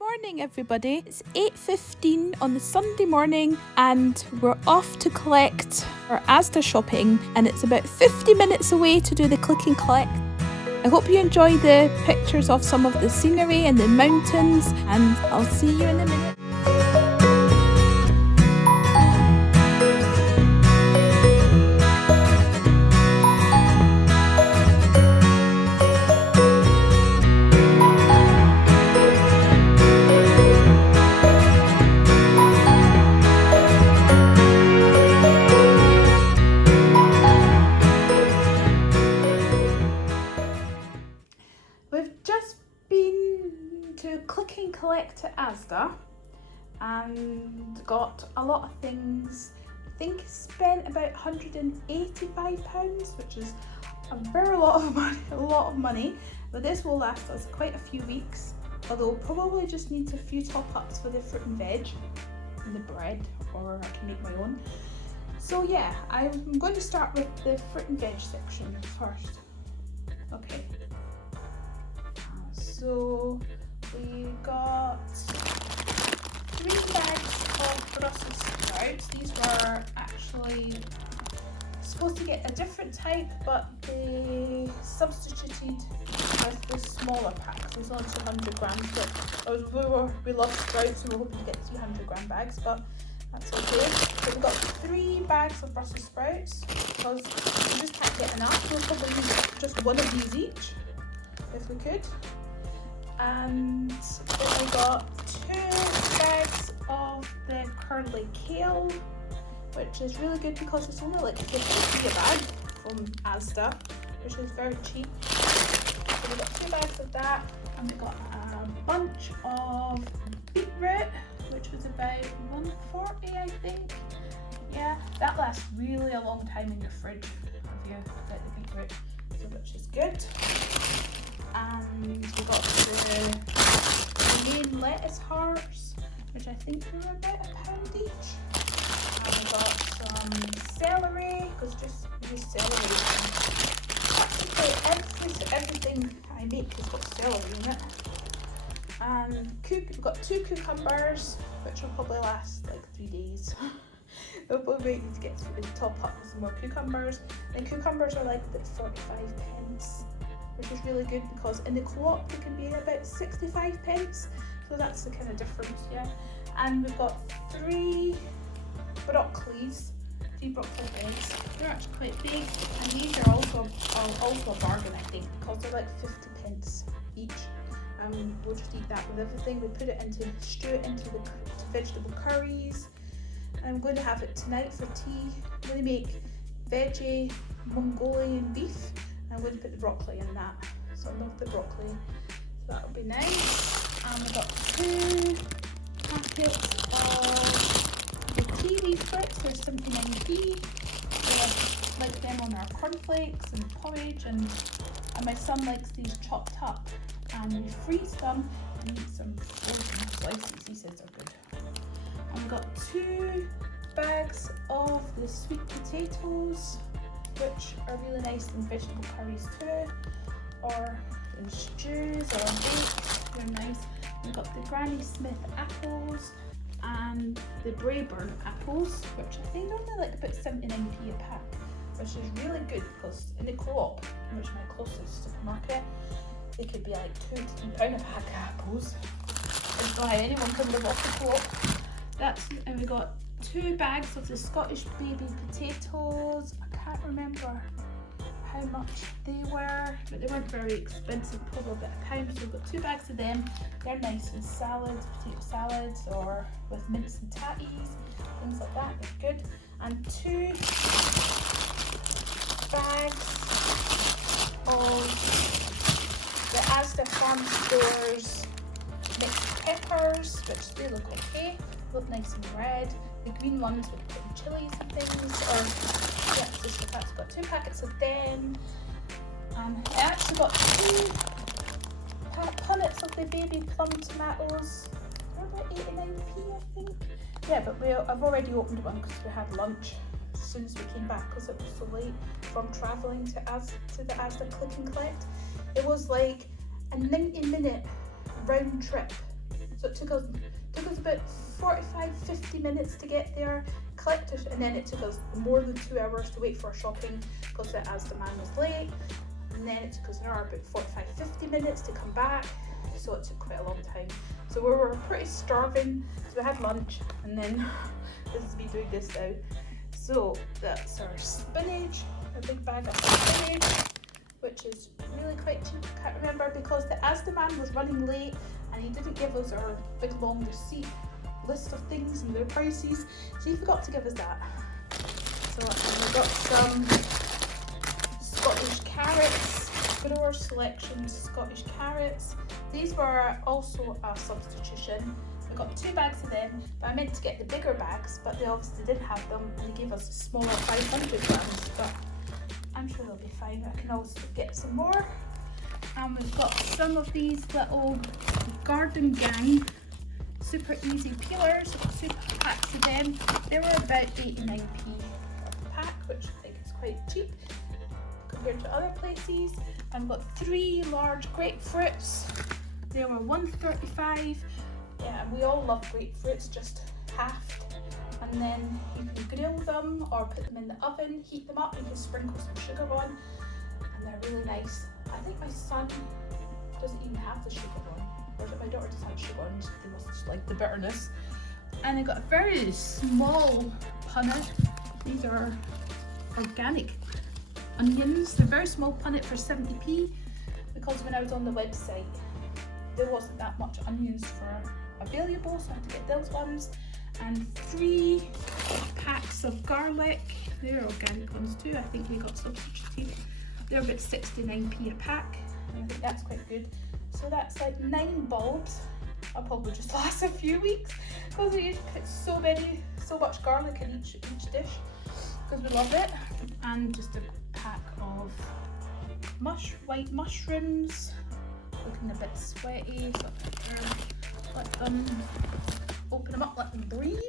Morning everybody, it's 8:15 on the Sunday morning and we're off to collect our Asda shopping and it's about 50 minutes away to do the click and collect. I hope you enjoy the pictures of some of the scenery and the mountains and I'll see you in a minute. We've just been to click and collect at Asda and got a lot of things. I think spent about £185, which is a lot of money. But this will last us quite a few weeks, although we'll probably just need a few top-ups for the fruit and veg and the bread, or I can make my own. So yeah, I'm going to start with the fruit and veg section first. Okay. So we got 3 bags of Brussels sprouts. These were actually supposed to get a different type, but they substituted with the smaller packs. There's only 200 grams, but we love sprouts, so we're hoping to get 300 gram bags, but that's okay. So we got 3 bags of Brussels sprouts because we just can't get enough. We'll probably use just one of these each if we could. And then I got 2 bags of the curly kale, which is really good because it's only like 50p a bag from Asda, which is very cheap. So we got 2 bags of that, and we got a bunch of beetroot, which was about £1.40 I think. Yeah, that lasts really a long time in your fridge if you get the beetroot, so which is good. And we got the main lettuce hearts, which I think were about £1 each. And we got some celery, because just use celery. Practically everything I make has got celery in it. And we've got 2 cucumbers, which will probably last like 3 days. We'll probably need to get to the top up with some more cucumbers. And cucumbers are like about 45p. Which is really good because in the co-op they can be about 65p, so that's the kind of difference, yeah. And we've got 3 broccoli beds. They're actually quite big, and these are also a bargain I think because they're like 50p each. We'll just eat that with everything. We stew it into the vegetable curries. I'm going to have it tonight for tea. I'm going to make veggie Mongolian beef. I'm going to put the broccoli in that, so I love the broccoli, so that'll be nice. And we've got 2 packets of the tea leaflets for 79p. We like them on our cornflakes and porridge, and my son likes these chopped up, and we freeze them and eat some frozen slices. He says they're good. And we've got 2 bags of the sweet potatoes, which are really nice in vegetable curries too, or in stews or baked. They're nice. We've got the Granny Smith apples and the Braeburn apples, which I think are only like about 79p a pack, which is really good because in the co-op, which is my closest supermarket, they could be like £2 to £3 a pack of apples. I don't know how anyone can live off the co-op. And we got 2 bags of the Scottish baby potatoes. I can't remember how much they were, but they weren't very expensive, probably about £1. So we've got 2 bags of them. They're nice in salads, potato salads, or with mince and tatties, things like that. They're good. And 2 bags of the Asda Farm Stores mixed peppers, which they look okay. Look nice and red. The green ones with chilies and things, or yeah, that's got 2 packets of them. I actually got 2 punnets of the baby plum tomatoes. They're about 89p I think. Yeah, but I've already opened one because we had lunch as soon as we came back because it was so late from travelling to the Asda click and collect. It was like a 90-minute round trip So it took us about 45-50 minutes to get there, collect it, and then it took us more than 2 hours to wait for our shopping because the Asda man was late. And then it took us another about 45-50 minutes to come back, so it took quite a long time. So we were pretty starving, so we had lunch, and then this is me doing this now. So that's our spinach, a big bag of spinach, which is really quite cheap. I can't remember because the Asda man was running late and he didn't give us our big long receipt list of things and their prices, so he forgot to give us that. So we got some Scottish carrots, grower selection Scottish carrots. These were also a substitution. We got 2 bags of them, but I meant to get the bigger bags, but they obviously didn't have them, and they gave us a smaller 500 grams, but I'm sure they'll be fine. I can always get some more. And we've got some of these little Garden Gang super easy peelers. I've got 2 packs of them. They were about 89p a pack, which I think is quite cheap compared to other places. I've got 3 large grapefruits. They were $1.35. Yeah, we all love grapefruits, just halved. And then you can grill them or put them in the oven, heat them up, you can sprinkle some sugar on, and they're really nice. I think my son doesn't even have the sugar on, or is it my daughter does have sugar on, so they must just like the bitterness. And I got a very small punnet. These are organic onions. They're very small punnet for 70p, because when I was on the website there wasn't that much onions for available, so I had to get those ones. And 3 packs of garlic. They're organic ones too, I think they got substituted. They're about 69p a pack, and I think that's quite good. So that's like 9 bulbs. I'll probably just last a few weeks because we put so much garlic in each dish because we love it. And just a pack of white mushrooms, looking a bit sweaty, so let them open them up, let them breathe.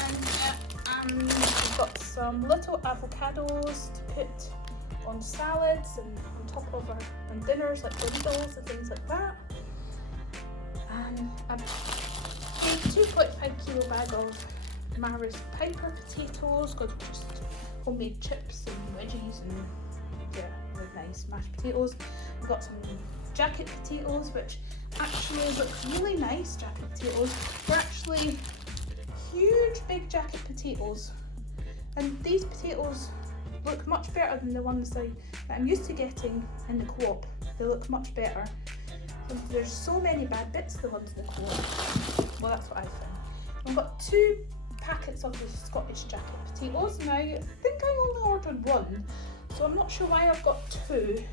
And we've got some little avocados to put on salads and on top of our dinners like burritos and things like that. And a big 2.5 kilo bag of Maris Piper potatoes, because we're just homemade chips and wedgies and yeah, really nice mashed potatoes. We've got some jacket potatoes, which actually look really nice. Jacket potatoes, they're actually huge big jacket potatoes, and these potatoes look much better than the ones that I'm used to getting in the co-op. They look much better. There's so many bad bits, the ones in the co-op. Well, that's what I found. I've got 2 packets of the Scottish jacket potatoes. Now, I think I only ordered 1, so I'm not sure why I've got 2.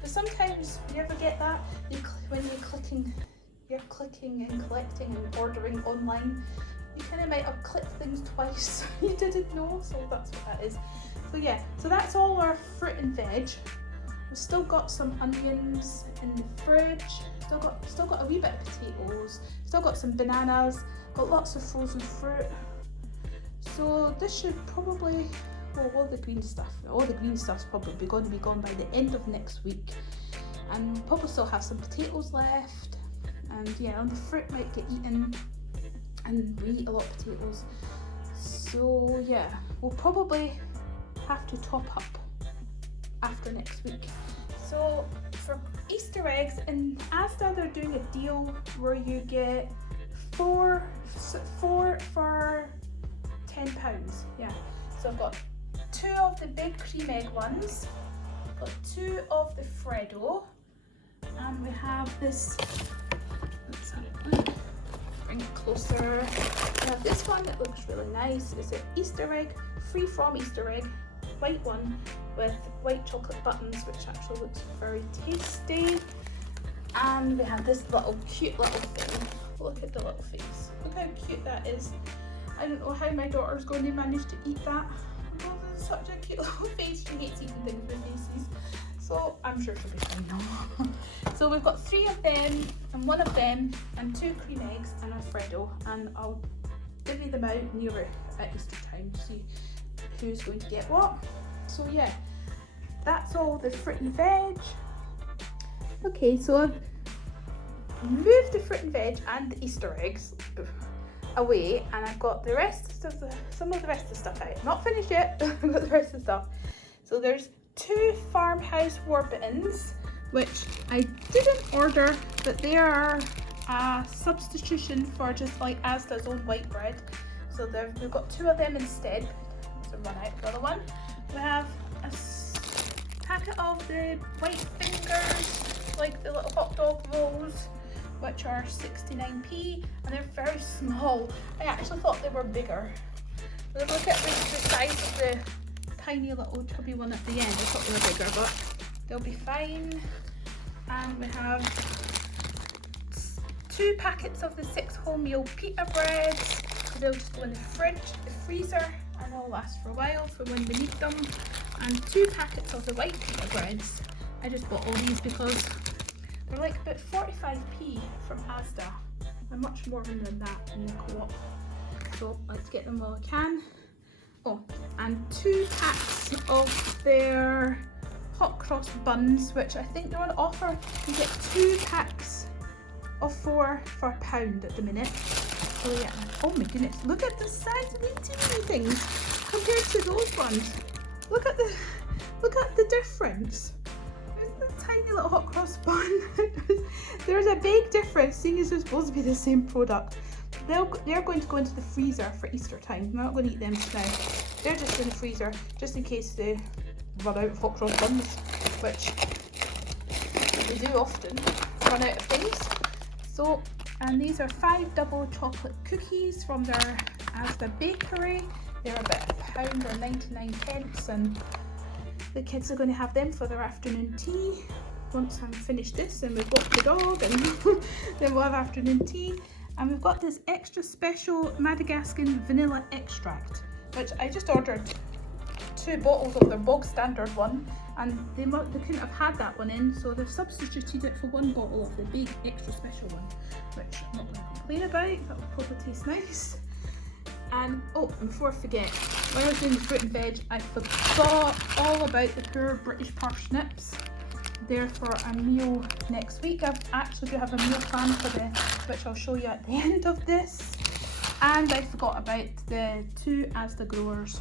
But sometimes you ever get that when you're clicking and collecting and ordering online, you kind of might have clicked things twice you didn't know, so that's what that is. So yeah, so that's all our fruit and veg. We've still got some onions in the fridge, still got a wee bit of potatoes, still got some bananas, got lots of frozen fruit. So this should probably, well, all the green stuff's probably going to be gone by the end of next week. And probably still have some potatoes left. And yeah, the fruit might get eaten, and we eat a lot of potatoes. So yeah, we'll probably have to top up after next week. So for Easter eggs, in Asda they're doing a deal where you get four for £10. Yeah, so I've got 2 of the big cream egg ones, got 2 of the Freddo, and we have this, let's have a look, bring it closer. We have this one that looks really nice. It's an Easter egg, free from Easter egg, white one with white chocolate buttons, which actually looks very tasty. And we have this cute little thing. Look at the little face. Look how cute that is. I don't know how my daughter's going to manage to eat that. Oh, it's such a cute little face. She hates eating things with faces. So I'm sure she'll be fine now. So we've got 3 of them and 1 of them and 2 cream eggs and a Freddo, and I'll divvy them out nearer at Easter time to see who's going to get what. So yeah, that's all the fruit and veg. Okay, so I've moved the fruit and veg and the Easter eggs away, and I've got the rest of some of the rest of the stuff out. Not finished yet. I've got the rest of the stuff. So there's 2 farmhouse warburtons, which I didn't order, but they are a substitution for just like Asda's own white bread. So we've got 2 of them instead. So run out of the other one. We have a packet of the white fingers, like the little hot dog rolls, which are 69p, and they're very small. I actually thought they were bigger. But look at the size of the tiny little chubby one at the end. I thought they were bigger, but they'll be fine. And we have 2 packets of the 6 wholemeal pita breads. They'll just go in the fridge, the freezer, and they'll last for a while for when we need them. And 2 packets of the white pita breads. I just bought all these because they're like about 45p from Asda. They're much more than that in the co-op. So I like to get them while I can. Oh, and 2 packs of their hot cross buns, which I think they're on offer. You get 2 packs of 4 for £1 at the minute. So yeah, oh my goodness, look at the size of these teeny things compared to those ones. Look at the difference. There's the tiny little hot cross bun. There's a big difference, seeing as they're supposed to be the same product. They're going to go into the freezer for Easter time. I'm not going to eat them today. They're just in the freezer, just in case they run out of hot cross buns, which they do often run out of things. So, and these are 5 double chocolate cookies from their Asda bakery. They're about £1 or 99p, and the kids are going to have them for their afternoon tea. Once I'm finished this, and we've got the dog, and then we'll have afternoon tea. And we've got this extra special Madagascar vanilla extract, which I just ordered 2 bottles of their bog standard one, and they couldn't have had that one in, so they've substituted it for 1 bottle of the big extra special one, which I'm not going to complain about. That will probably taste nice. And oh, and before I forget, when I was doing the fruit and veg, I forgot all about the poor British parsnips. They're for a meal next week. I actually do have a meal plan for them, which I'll show you at the end of this. And I forgot about the 2 Asda Growers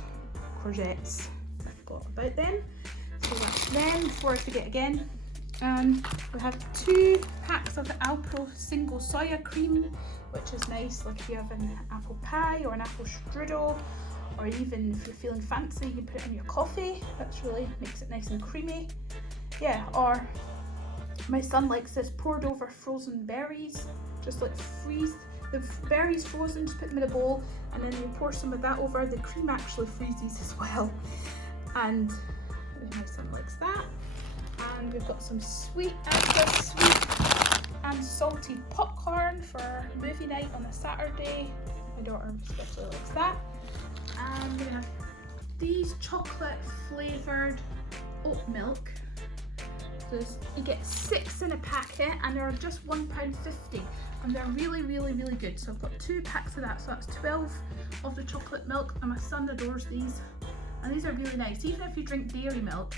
courgettes. I forgot about them. So that's them before I forget again. And we have 2 packs of the Alpro single soya cream, which is nice, like if you have an apple pie or an apple strudel, or even if you're feeling fancy, you can put it in your coffee. That really makes it nice and creamy. Yeah, or my son likes this poured over frozen berries. Just like freeze the berries frozen, just put them in a bowl, and then you pour some of that over. The cream actually freezes as well. And my son likes that. And we've got some sweet and salty popcorn for movie night on a Saturday. My daughter especially likes that. And we have these chocolate flavoured oat milk. So you get 6 in a packet, and they're just £1.50, and they're really, really, really good. So I've got 2 packs of that, so that's 12 of the chocolate milk, and my son adores these. And these are really nice. Even if you drink dairy milk,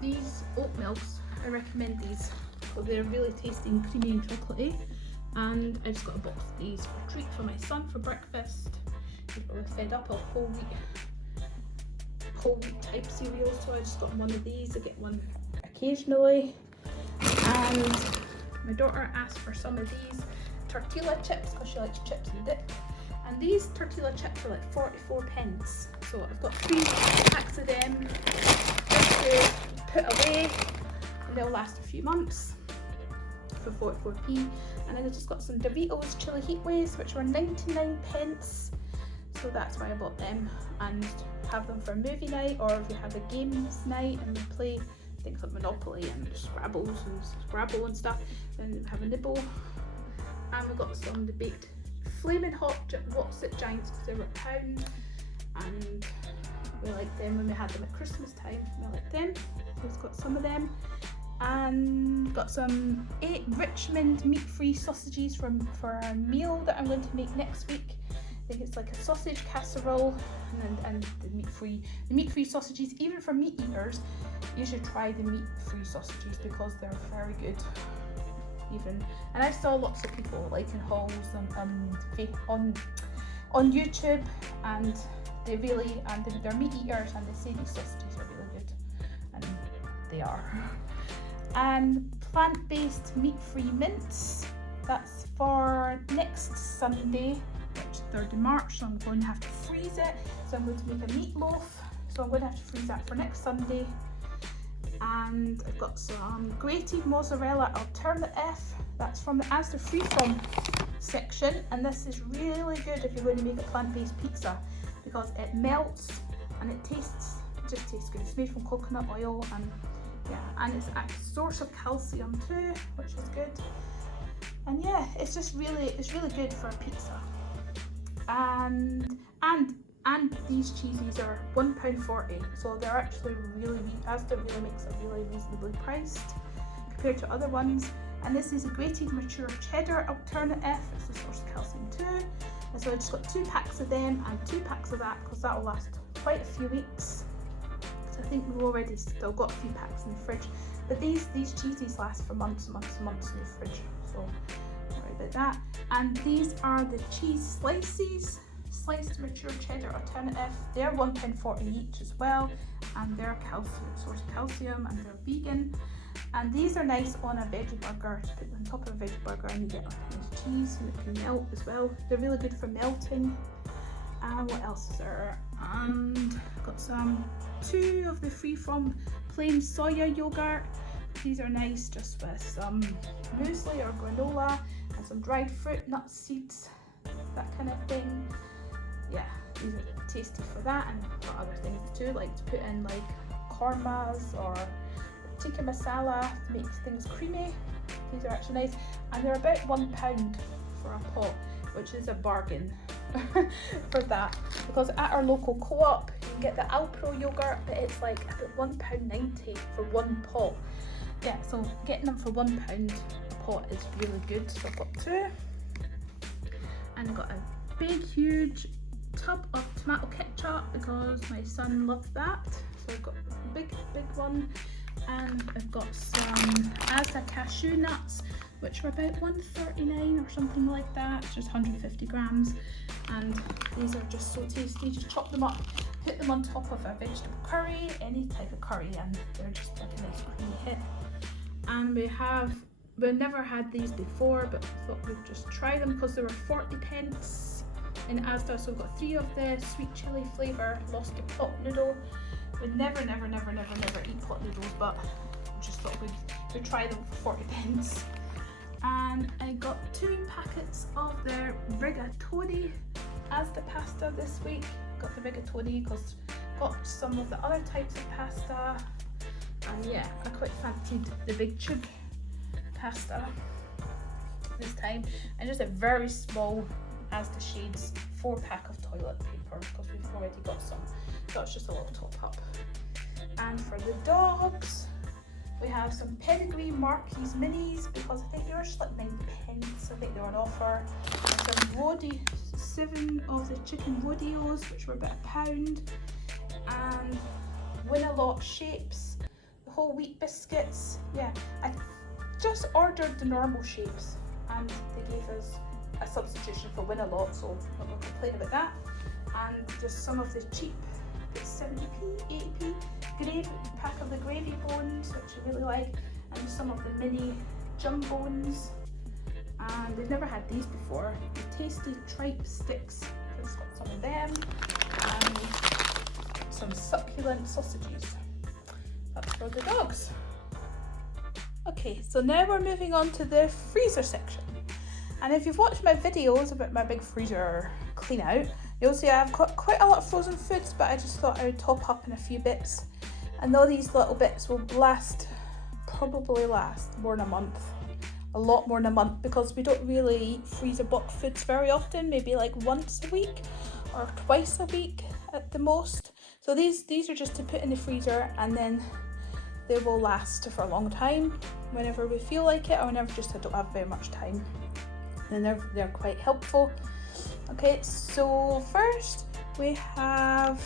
these oat milks, I recommend these. So they're really tasty and creamy and chocolatey. And I just got a box of these for a treat for my son for breakfast. He's probably fed up of whole wheat type cereals, so I just got one of these. I get one occasionally. And my daughter asked for some of these tortilla chips because she likes chips and dip. And these tortilla chips are like 44p. So I've got 3 packs of them just to put away, and they'll last a few months for 44p. And I just got some Doritos chili heat waves, which were 99p. So that's why I bought them, and have them for a movie night, or if you have a games night and we play things like Monopoly and Scrabble and stuff, then have a nibble. And we've got some the baked flaming hot What's It Giants because they were £1, and we liked them when we had them at Christmas time. We liked them. So we've got some of them, and got some 8 Richmond meat-free sausages for a meal that I'm going to make next week. I think it's like a sausage casserole, and the meat-free sausages, even for meat eaters, you should try the meat-free sausages because they're very good. even. And I saw lots of people liking hauls on YouTube, and they really, and they're meat eaters, and they say these sausages are really good, and they are. And plant-based meat-free mince, that's for next Sunday, which is 3rd of March, so I'm going to have to freeze it. So I'm going to make a meatloaf, so I'm going to have to freeze that for next Sunday. And I've got some grated mozzarella alternative, that's from the Asda Freeform section, and this is really good if you're going to make a plant-based pizza, because it melts and it just tastes good. It's made from coconut oil, and yeah, and it's a source of calcium too, which is good. And yeah, it's really good for a pizza. And these cheeses are £1.40, so they're actually really, Asda really makes it really reasonably priced compared to other ones. And this is a grated mature cheddar alternative. It's a source of calcium too. And so I just got 2 packs of them and 2 packs of that, because that will last quite a few weeks. So I think we've already still got a few packs in the fridge. But these cheeses last for months and months and months in the fridge. So don't worry about that. And these are the cheese slices. Sliced mature cheddar alternative. They're £1.40 each as well, and they're source of calcium, and they're vegan. And these are nice on a veggie burger, to put on top of a veggie burger, and you get like a nice cheese, and it can melt as well. They're really good for melting. And what else is there? And got 2 of the Freeform plain soya yogurt. These are nice just with some muesli or granola and some dried fruit, nuts, seeds, that kind of thing. Yeah, these are tasty for that, and for other things too, like to put in like kormas or tikka masala to make things creamy. These are actually nice, and they're about £1 for a pot, which is a bargain for that, because at our local co-op you can get the Alpro yogurt, but it's like about £1.90 for 1 pot. Yeah, so getting them for £1 a pot is really good. So I've got 2, and I've got a big huge tub of tomato ketchup because my son loves that. So I've got a big one, and I've got some Asda cashew nuts, which are about £1.39 or something like that, just 150 grams. And these are just so tasty. Just chop them up, put them on top of a vegetable curry, any type of curry, and they're just like a nice creamy hit. And we've never had these before, but thought we'd just try them because they were 40p in Asda. So we've got 3 of the sweet chilli flavour lost a pot noodle. We never eat pot noodles, but just thought we'd try them for 40p. And I got 2 packets of the rigatoni Asda pasta this week. Got the rigatoni because got some of the other types of pasta, and yeah, I quite fancied the big tube pasta this time. And just a very small Asda Shades 4-pack of toilet paper because we've already got some, so it's just a little top up. And for the dogs, we have some Pedigree Marquise Minis because I think they were just like 9p. I think they were on offer. And some 7 of the chicken rodeos, which were about £1. And Win-A-Lot shapes, the whole wheat biscuits. Yeah, I just ordered the normal shapes, and they gave us a substitution for Win-A-Lot, so I'm not going to complain about that. And just some of the cheap, 70p, 80p pack of the gravy bones, which I really like, and some of the mini jumbones. And they've never had these before. The tasty tripe sticks, just got some of them, and some succulent sausages. That's for the dogs. Okay, so now we're moving on to the freezer section. And if you've watched my videos about my big freezer clean out, you'll see I've got quite a lot of frozen foods, but I just thought I would top up in a few bits. And though these little bits will probably last more than a month, a lot more than a month, because we don't really eat freezer box foods very often, maybe like once a week or twice a week at the most. So these are just to put in the freezer, and then they will last for a long time whenever we feel like it, or whenever just I don't have very much time. And they're quite helpful. Okay, so first we have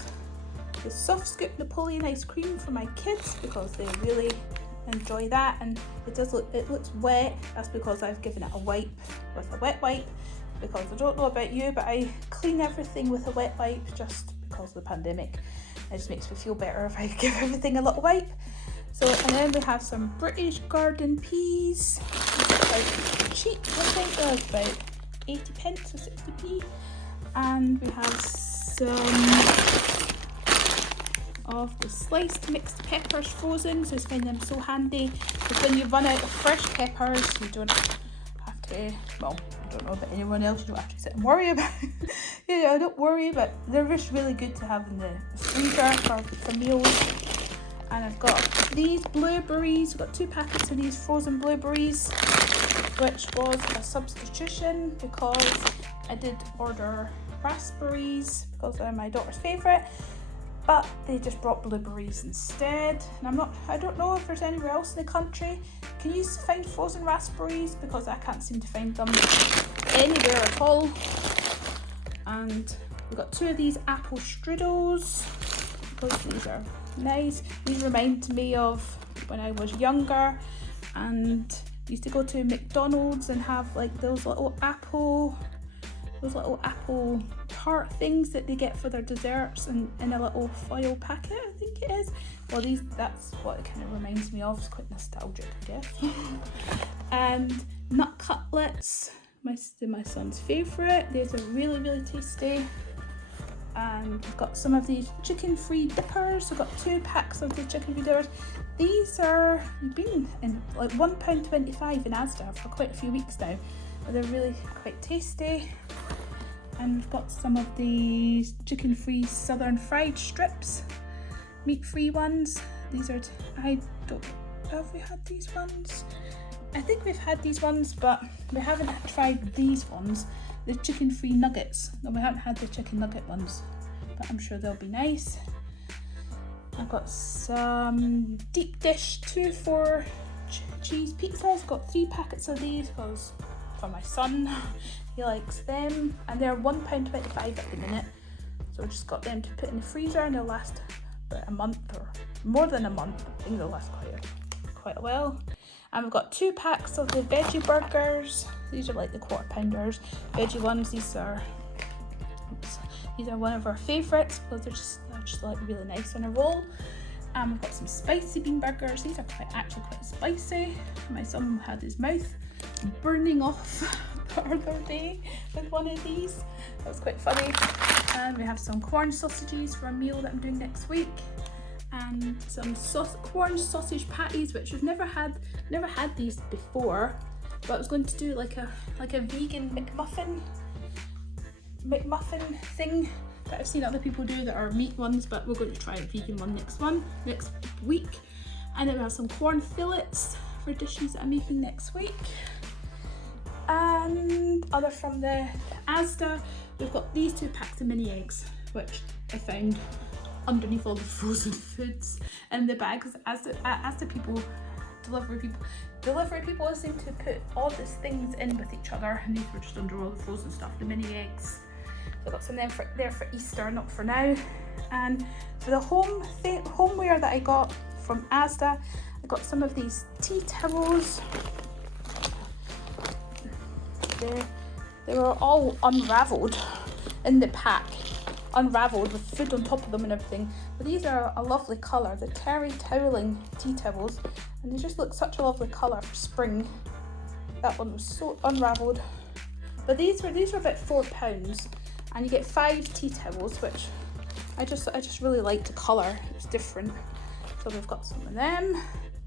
the soft scoop Napoleon ice cream for my kids because they really enjoy that. And it looks wet. That's because I've given it a wipe with a wet wipe, because I don't know about you, but I clean everything with a wet wipe just because of the pandemic. It just makes me feel better if I give everything a little wipe. So, and then we have some British garden peas. Quite cheap, I think they're about 80 pence or 60p. And we have some of the sliced mixed peppers frozen, so I find them so handy, because when you run out of fresh peppers, you don't have to, well, I don't know about anyone else, you don't have to sit and worry about you know, don't worry, but they're just really good to have in the freezer for meals. And I've got these blueberries. I've got 2 packets of these frozen blueberries, which was a substitution because I did order raspberries because they're my daughter's favourite, but they just brought blueberries instead. And I don't know if there's anywhere else in the country can you find frozen raspberries, because I can't seem to find them anywhere at all. And we've got 2 of these apple strudels, because these are nice. These remind me of when I was younger and used to go to McDonald's and have like those little apple tart things that they get for their desserts in a little foil packet, I think it is. Well, that's what it kind of reminds me of. It's quite nostalgic, I guess. And nut cutlets, my son's favourite. These are really, really tasty. And we've got some of these chicken-free dippers. I've got 2 packs of the chicken-free dippers. These are been in like £1.25 in Asda for quite a few weeks now. But they're really quite tasty. And we've got some of these chicken-free southern fried strips, meat-free ones. These are, have we had these ones? I think we've had these ones, but we haven't tried these ones. The chicken-free nuggets. No, we haven't had the chicken nugget ones, but I'm sure they'll be nice. I've got some deep dish 2-for cheese pizzas. I've got 3 packets of these because for my son, he likes them, and they're £1.25 at the minute. So I just got them to put in the freezer, and they'll last about a month or more than a month. I think they'll last quite a while. And we've got 2 packs of the veggie burgers. These are like the quarter pounders, veggie ones. These are one of our favourites because they're just like really nice on a roll. And we've got some spicy bean burgers. These are actually quite spicy. My son had his mouth burning off the other day with one of these. That was quite funny. And we have some corn sausages for a meal that I'm doing next week. And some corn sausage patties, which I've never had these before, but I was going to do like a vegan McMuffin thing that I've seen other people do that are meat ones, but we're going to try a vegan one next week. And then we have some corn fillets for dishes that I'm making next week. And other from the Asda, we've got these 2 packs of mini eggs, which I found underneath all the frozen foods in the bags. Asda people, delivery people seem to put all these things in with each other, and these were just under all the frozen stuff, the mini eggs. So I got some of them there for Easter, not for now. And for the homeware that I got from Asda, I got some of these tea towels. They were all unravelled in the pack, unravelled with food on top of them and everything. But these are a lovely colour, the terry toweling tea towels, and they just look such a lovely colour for spring. That one was so unravelled. But these were about £4, and you get 5 tea towels, which I just really like the colour. It's different. So we've got some of them,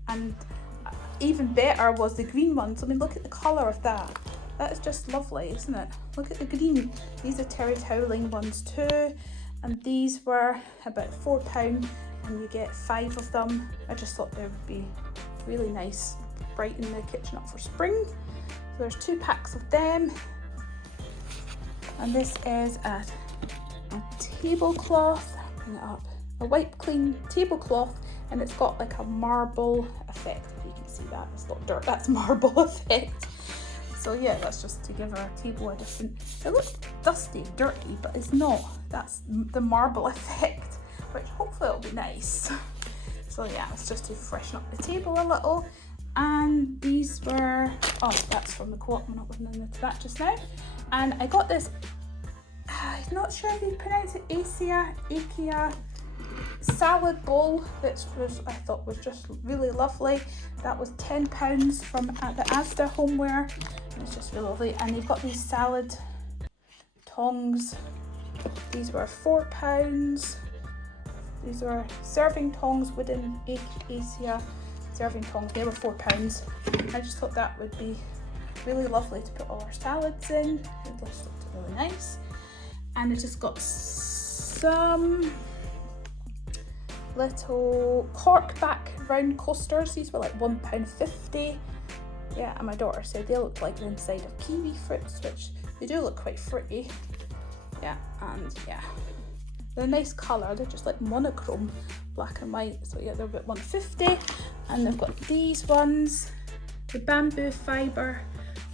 and even better was the green ones. I mean, look at the colour of that. That is just lovely, isn't it? Look at the green. These are terry toweling ones too, and these were about £4, and you get 5 of them. I just thought they would be really nice, brighten the kitchen up for spring. So there's 2 packs of them, and this is a tablecloth. Bring it up. A wipe clean tablecloth, and it's got like a marble effect. If you can see that, it's not dirt. That's marble effect. So yeah, that's just to give our table a different, it looks dusty, dirty, but it's not. That's the marble effect, which hopefully it'll be nice. So yeah, it's just to freshen up the table a little. And these were, oh, that's from the co-op, we're not going into that just now. And I got this, I'm not sure if you pronounce it, Acacia salad bowl, that was, I thought was just really lovely. That was £10 from the Asda homeware. It's just really lovely. And they've got these salad tongs. These were £4. These were serving tongs, wooden Acacia serving tongs. They were £4. I just thought that would be really lovely to put all our salads in. It just looked really nice. And I just got some little cork back round coasters. These were like £1.50. Yeah, and my daughter said they look like the inside of kiwi fruits, which they do look quite fruity. Yeah, and yeah, they're a nice colour. They're just like monochrome, black and white. So yeah, they're about £1.50. And they've got these ones, the bamboo fibre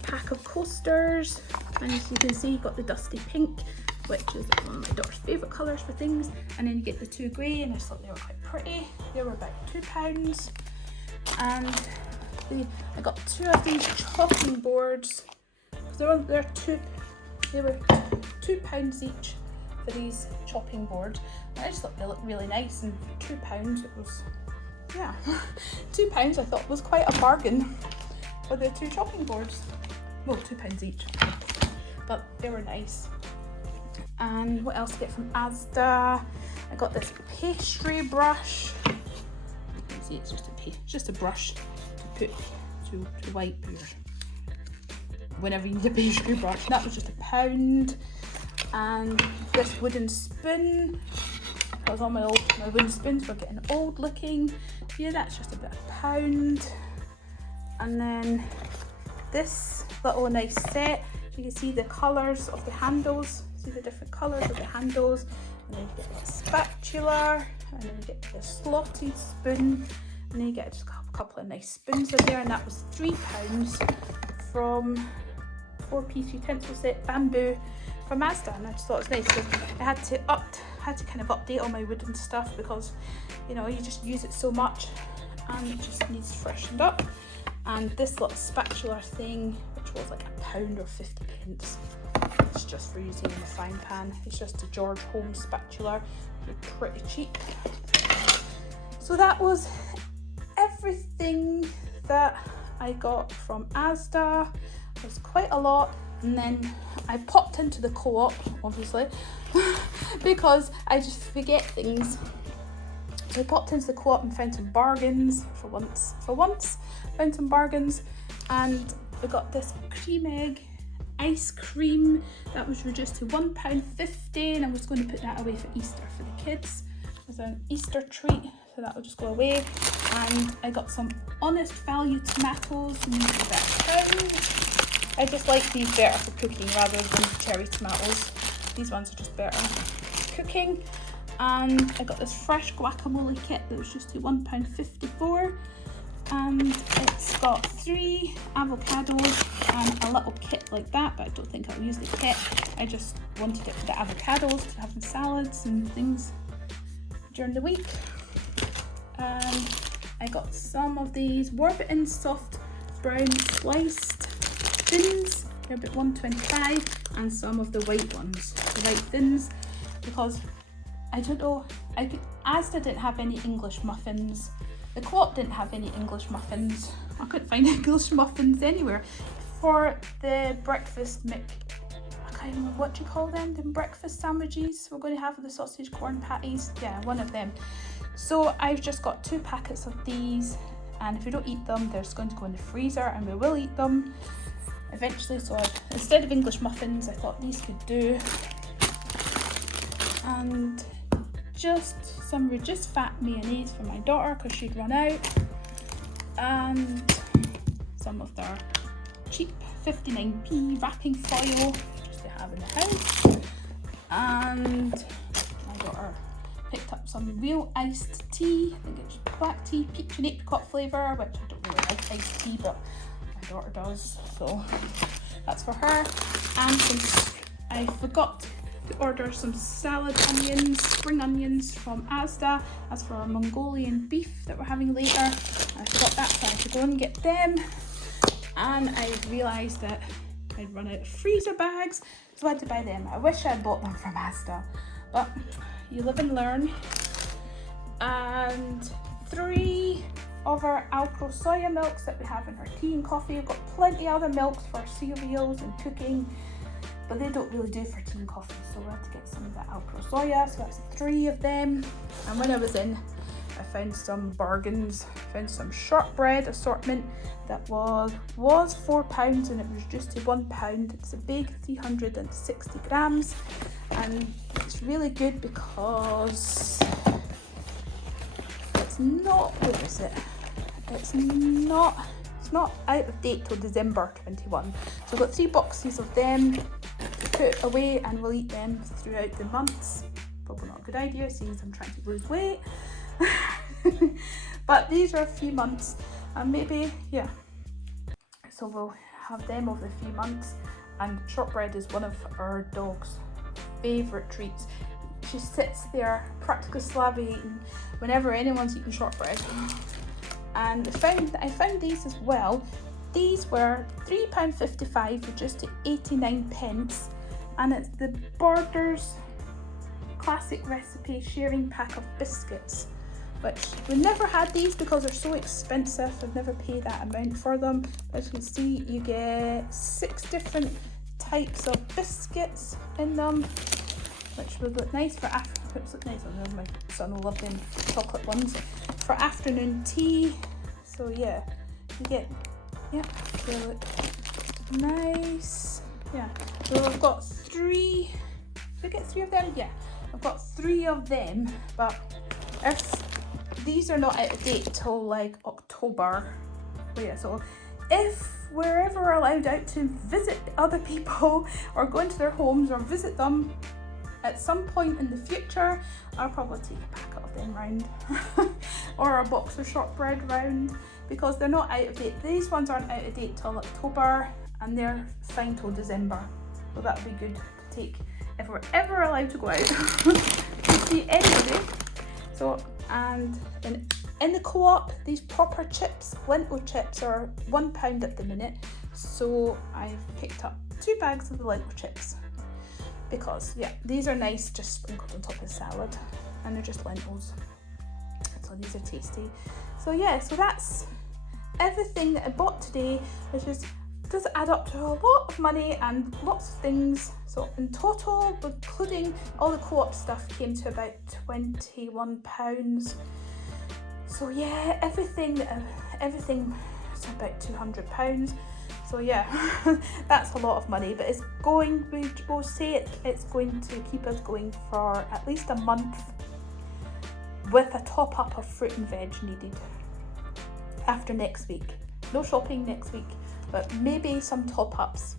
pack of coasters. And as you can see, you've got the dusty pink, which is one of my daughter's favourite colours for things. And then you get the two grey, and I thought they were quite pretty. They were about £2. And I got 2 of these chopping boards. They were £2 each for these chopping boards. And I just thought they looked really nice, and for £2 it was, yeah, £2 I thought was quite a bargain for the 2 chopping boards. Well, £2 each, but they were nice. And what else to get from Asda? I got this pastry brush. You can see it's just a brush to put to wipe your, whenever you need a pastry brush. That was just £1. And this wooden spoon, because all my wooden spoons were getting old looking. Yeah, that's just about £1. And then this little nice set. You can see the colours of the handles. See the different colours of the handles. And then you get a spatula, and then you get the slotted spoon, and then you get just a couple of nice spoons in there. And that was £3 from 4-piece utensil set bamboo from Asda. And I just thought it was nice because I had to kind of update all my wooden stuff, because you know, you just use it so much and it just needs freshened up. And this little spatula thing, which was like £1 or 50p, it's just for using in the frying pan. It's just a George Holmes spatula. They're pretty cheap. So that was everything that I got from Asda. It was quite a lot. And then I popped into the co-op, obviously, because I just forget things. So I popped into the co-op and found some bargains for once. Found some bargains, and we got this cream egg ice cream that was reduced to £1.50, and I was going to put that away for Easter for the kids as an Easter treat, so that will just go away. And I got some Honest Value tomatoes, and these are about £1. I just like these better for cooking rather than cherry tomatoes. These ones are just better for cooking. And I got this fresh guacamole kit that was just to £1.54. And it's got 3 avocados and a little kit like that, but I don't think I'll use the kit. I just wanted it for the avocados to have in salads and things during the week. And I got some of these Warburton soft brown sliced thins. They're about £1.25, and some of the white ones, the white thins, because I don't know, Asda didn't have any English muffins. The co-op didn't have any English muffins. I couldn't find English muffins anywhere. For the breakfast I can't remember what you call them, the breakfast sandwiches we're going to have with the sausage corn patties. Yeah, one of them. So I've just got 2 packets of these, and if we don't eat them, they're just going to go in the freezer, and we will eat them eventually. So instead of English muffins, I thought these could do. And just some reduced fat mayonnaise for my daughter because she'd run out, and some of their cheap 59p wrapping foil just to have in the house. And my daughter picked up some real iced tea. I think it's black tea, peach and apricot flavour, which I don't really like iced tea, but my daughter does, so that's for her. And some, I forgot to order some salad onions, spring onions from Asda, as for our Mongolian beef that we're having later. I forgot that, so I had to go and get them. And I realised that I'd run out of freezer bags, so I had to buy them. I wish I'd bought them from Asda, but you live and learn. And 3 of our Alpro soya milks that we have in our tea and coffee. We've got plenty of other milks for cereals and cooking, but they don't really do for tea and coffee, so we had to get some of that Alpro soya. So that's 3 of them. And when I was in, I found some bargains. Found some shortbread assortment that was £4 and it was just £1. It's a big 360 grams, and it's really good because it's not, where is it? It's not out of date till December 21. So I've got 3 boxes of them to put away, and we'll eat them throughout the months. Probably not a good idea, seeing as I'm trying to lose weight. But these are a few months, and maybe, yeah. So we'll have them over a few months. And shortbread is one of our dog's favourite treats. She sits there practically salivating whenever anyone's eating shortbread. And I found these as well. These were £3.55 for just 89p, and it's the Borders classic recipe sharing pack of biscuits, which we never had these because they're so expensive. I've never paid that amount for them. As you can see, you get 6 different types of biscuits in them, which would look nice for my son will love them chocolate ones for afternoon tea. So yeah, you get, yeah, they look nice. Yeah, so I've got 3. Did I get 3 of them? Yeah, I've got 3 of them, but if these are not out of date till like October. But yeah, so if we're ever allowed out to visit other people or go into their homes or visit them at some point in the future, I'll probably take a packet of them round or a box of shortbread round, because they're not out of date. These ones aren't out of date till October, and they're fine till December. So that would be good to take if we're ever allowed to go out to see anybody. So, and in the co-op, these proper chips, lentil chips, are £1 at the minute. So I've picked up 2 bags of the lentil chips, because yeah, these are nice, just sprinkled on top of salad, and they're just lentils, so these are tasty. So yeah, so that's everything that I bought today, which does add up to a lot of money and lots of things. So in total, including all the co-op stuff, came to about £21. So yeah, everything is about £200. So yeah, that's a lot of money, but it's going, we'll say it's going to keep us going for at least a month, with a top up of fruit and veg needed after next week. No shopping next week, but maybe some top ups.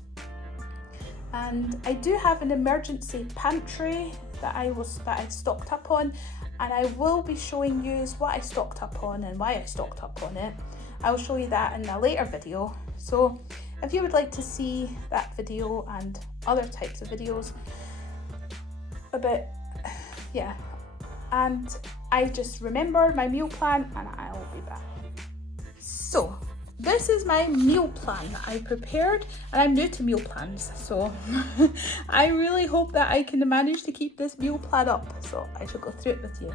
And I do have an emergency pantry that I stocked up on, and I will be showing you what I stocked up on and why I stocked up on it. I will show you that in a later video. So if you would like to see that video and other types of videos about, yeah, and I just remembered my meal plan, and I'll be back. So this is my meal plan that I prepared, and I'm new to meal plans, so I really hope that I can manage to keep this meal plan up, so I shall go through it with you.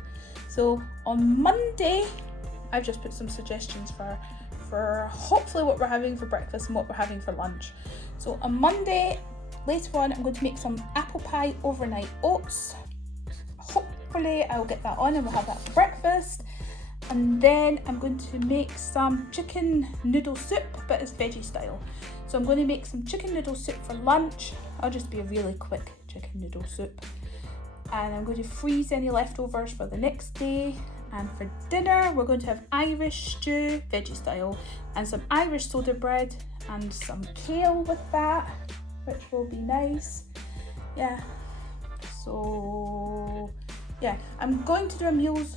So on Monday, I've just put some suggestions for hopefully what we're having for breakfast and what we're having for lunch. So on Monday, later on, I'm going to make some apple pie overnight oats. Hopefully I'll get that on and we'll have that for breakfast. And then I'm going to make some chicken noodle soup, but it's veggie style. So I'm going to make some chicken noodle soup for lunch. I'll just be a really quick chicken noodle soup. And I'm going to freeze any leftovers for the next day. And for dinner, we're going to have Irish stew, veggie style, and some Irish soda bread and some kale with that, which will be nice. Yeah. So yeah, I'm going to do a meals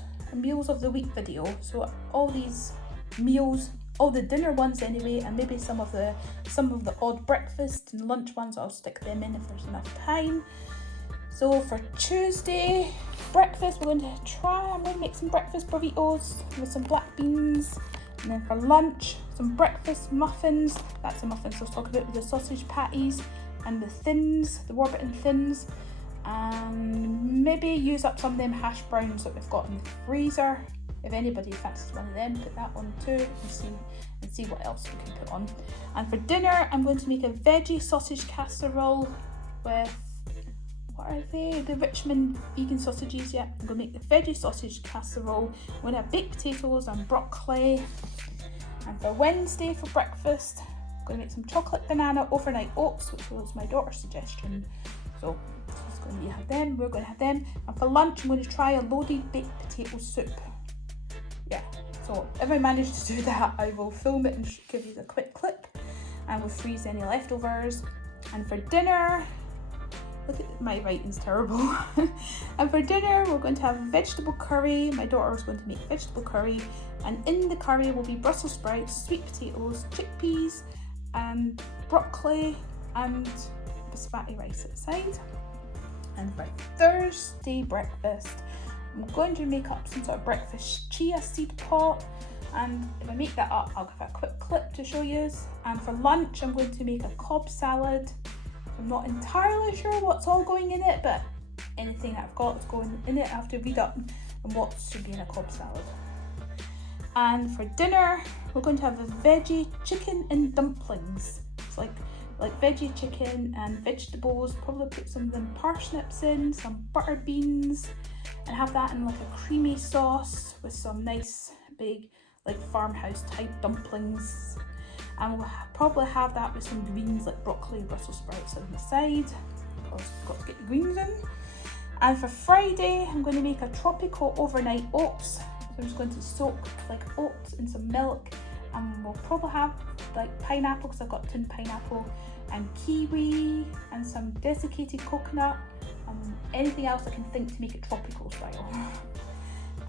of the week video. So all these meals, all the dinner ones anyway, and maybe some of the odd breakfast and lunch ones, I'll stick them in if there's enough time. So for Tuesday breakfast, I'm going to make some breakfast burritos with some black beans. And then for lunch, some breakfast muffins. That's the muffins I was talking about, with the sausage patties and the thins, the Warburton thins. And maybe use up some of them hash browns that we've got in the freezer. If anybody fancies one of them, put that on too and see what else we can put on. And for dinner, I'm going to make a veggie sausage casserole with, what are they? The Richmond vegan sausages. Yeah, I'm going to make the veggie sausage casserole. I'm going to have baked potatoes and broccoli. And for Wednesday for breakfast, I'm going to make some chocolate banana overnight oats, which was my daughter's suggestion. So she's going to have them, we're going to have them. And for lunch, I'm going to try a loaded baked potato soup. Yeah, so if I manage to do that, I will film it and give you a quick clip, and we'll freeze any leftovers. And for dinner, look at my writing's terrible. And for dinner, we're going to have vegetable curry. My daughter is going to make vegetable curry, and in the curry will be Brussels sprouts, sweet potatoes, chickpeas, and broccoli, and basmati rice at the side. And for Thursday breakfast, I'm going to make up some sort of breakfast chia seed pot, and if I make that up, I'll give a quick clip to show you. And for lunch, I'm going to make a Cobb salad. I'm not entirely sure what's all going in it, but anything I've got is going in it. I have to read up on what should be in a Cobb salad. And for dinner, we're going to have a veggie chicken and dumplings. It's like veggie chicken and vegetables. Probably put some of them parsnips in, some butter beans, and have that in like a creamy sauce with some nice big like farmhouse type dumplings. And we'll probably have that with some greens like broccoli, Brussels sprouts on the side, because we've got to get the greens in. And for Friday, I'm going to make a tropical overnight oats. So I'm just going to soak like oats in some milk, and we'll probably have like pineapple, because I've got tinned pineapple, and kiwi, and some desiccated coconut, and anything else I can think to make it tropical style.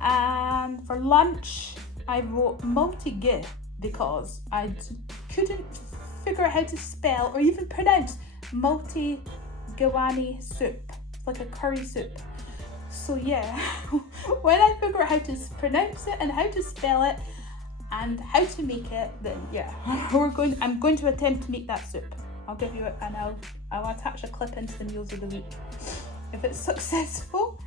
And for lunch, I wrote multi-ge because I couldn't figure out how to spell or even pronounce multi-gewani soup. It's like a curry soup. So yeah, when I figure out how to pronounce it and how to spell it and how to make it, then yeah, I'm going to attempt to make that soup. I'll give you it, and I'll attach a clip into the meals of the week if it's successful.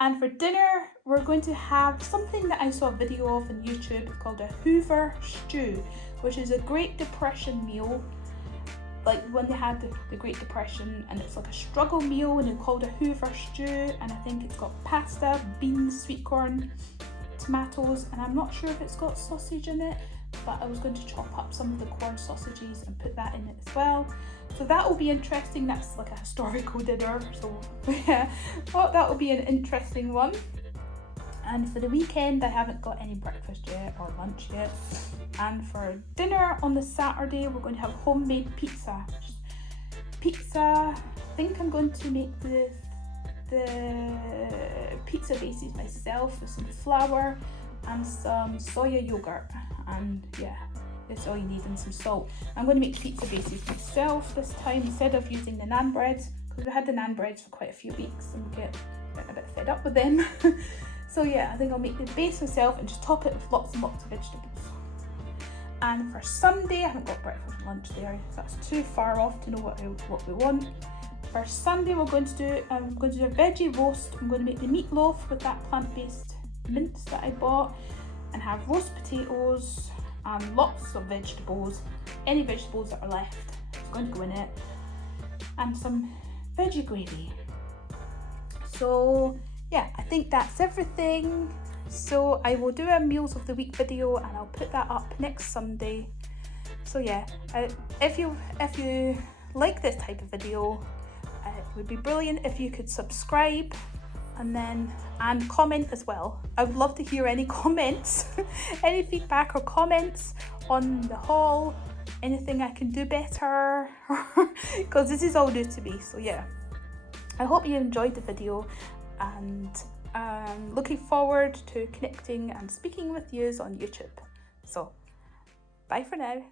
And for dinner, we're going to have something that I saw a video of on YouTube called a Hoover stew, which is a Great Depression meal, like when they had the Great Depression, and it's like a struggle meal, and it's called a Hoover stew, and I think it's got pasta, beans, sweet corn, tomatoes, and I'm not sure if it's got sausage in it, but I was going to chop up some of the corn sausages and put that in it as well. So that will be interesting. That's like a historical dinner, so yeah, thought that will be an interesting one. And for the weekend, I haven't got any breakfast yet or lunch yet. And for dinner on the Saturday, we're going to have homemade pizza. I think I'm going to make the pizza bases myself with some flour and some soya yogurt, and yeah, that's all you need, and some salt. I'm going to make pizza bases myself this time instead of using the naan breads, because we had the naan breads for quite a few weeks and we get a bit fed up with them. So yeah, I think I'll make the base myself and just top it with lots and lots of vegetables. And for Sunday, I haven't got breakfast and lunch there, so that's too far off to know what we want. For Sunday, I'm going to do a veggie roast. I'm going to make the meatloaf with that plant-based mince that I bought, and have roast potatoes and lots of vegetables, any vegetables that are left is going to go in it, and some veggie gravy. So yeah, I think that's everything. So I will do a meals of the week video, and I'll put that up next Sunday. So yeah, if you like this type of video, it would be brilliant if you could subscribe and comment as well. I would love to hear any comments, any feedback or comments on the haul, anything I can do better, because this is all new to me. So yeah, I hope you enjoyed the video, and looking forward to connecting and speaking with yous on YouTube. So bye for now.